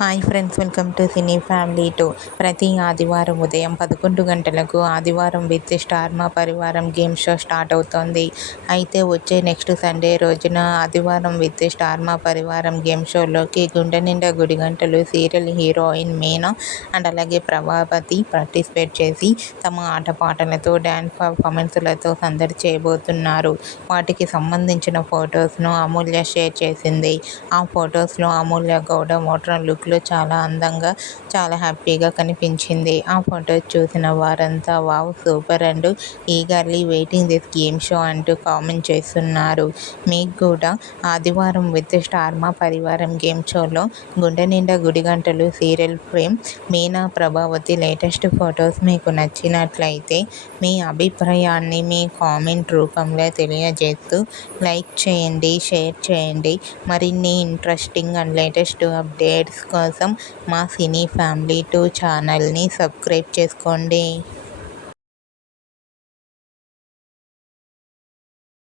Hi friends, welcome to cine family 2. ప్రతి ఆదివారం ఉదయం 11 గంటలకు ఆదివారం విత్ స్టార్ మా పరివారం గేమ్ షో స్టార్ట్ అవుతోంది. అయితే వచ్చే నెక్స్ట్ సండే రోజున ఆదివారం విత్ స్టార్ మా పరివారం గేమ్ షోలోకి గుండె Ninda Gudigantalu serial heroine Meena and అలాగే ప్రభావతి పార్టిసిపేట్ చేసి తమ ఆటపాటలతో డ్యాన్స్ పర్ఫార్మెన్స్లతో సందడి చేయబోతున్నారు. వాటికి సంబంధించిన ఫొటోస్ను అమూల్య షేర్ చేసింది. ఆ ఫొటోస్లో అమూల్య గౌడ మోడ్రన్ లుక్లో చాలా అందంగా, చాలా హ్యాపీగా కనిపించింది. ఆ ఫొటోస్ చూసిన వారంతా wow, super and eagerly waiting this game show అంటూ కామెంట్ చేస్తున్నారు. మీకు కూడా ఆదివారం విత్ స్టార్ మా పరివారం గేమ్ షోలో Gunde Ninda Gudigantalu serial fame Meena Prabhavathi latest photos మీకు నచ్చినట్లయితే మీ అభిప్రాయాన్ని మీ కామెంట్ రూపంలో తెలియజేస్తూ లైక్ చేయండి, షేర్ చేయండి. మరిన్ని ఇంట్రెస్టింగ్ అండ్ లేటెస్ట్ అప్డేట్స్ కోసం మా సినీ ఫ్యామిలీ 2 ఛానల్ని సబ్స్క్రైబ్ చేసుకోండి.